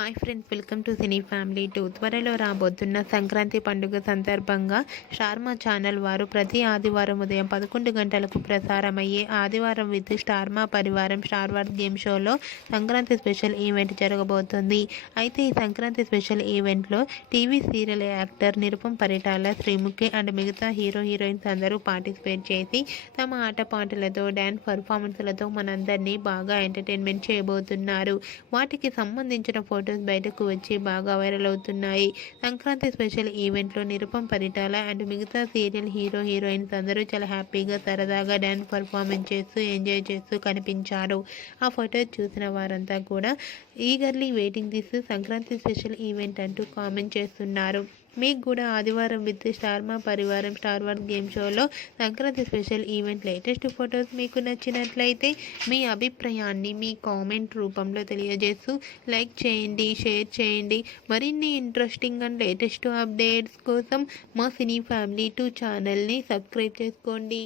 Hi friends welcome to cine family two. త్వరలో రాబోతున్న సంక్రాంతి పండుగ సందర్భంగా స్టార్మా ఛానల్ వారు ప్రతి ఆదివారం ఉదయం పదకొండు గంటలకు ప్రసారమయ్యే ఆదివారం విత్ స్టార్మా పరివారం స్టార్వార్ గేమ్ షోలో సంక్రాంతి స్పెషల్ ఈవెంట్ జరగబోతుంది. అయితే ఈ సంక్రాంతి స్పెషల్ ఈవెంట్లో TV serial actor Nirupam Paritala Sreemukhi and మిగతా హీరో హీరోయిన్స్ అందరూ పార్టిసిపేట్ చేసి తమ ఆటపాటలతో డ్యాన్స్ పర్ఫార్మెన్స్లతో మనందరినీ బాగా ఎంటర్టైన్మెంట్ చేయబోతున్నారు. వాటికి సంబంధించిన ఫోటో ఫొటోస్ బయటకు వచ్చి బాగా వైరల్ అవుతున్నాయి. సంక్రాంతి స్పెషల్ ఈవెంట్లో నిరుపం పరిటాల అండ్ మిగతా సీరియల్ హీరో హీరోయిన్స్ అందరూ చాలా హ్యాపీగా సరదాగా డ్యాన్స్ పర్ఫార్మెన్స్ చేస్తూ ఎంజాయ్ చేస్తూ కనిపించారు. ఆ ఫొటోస్ చూసిన వారంతా కూడా eagerly waiting this Sankranti special event అంటూ కామెంట్ చేస్తున్నారు. మీకు కూడా ఆదివారం విత్ స్టార్ మా పరివారం స్టార్ వార్ గేమ్ షోలో Sankranti special event latest photos మీకు నచ్చినట్లయితే మీ అభిప్రాయాన్ని మీ కామెంట్ రూపంలో తెలియజేస్తూ లైక్ చేయండి షేర్ చేయండి. మరిన్ని ఇంట్రెస్టింగ్ అండ్ లేటెస్ట్ అప్డేట్స్ కోసం మా సినీ ఫ్యామిలీ టూ ఛానల్ని సబ్స్క్రైబ్ చేసుకోండి.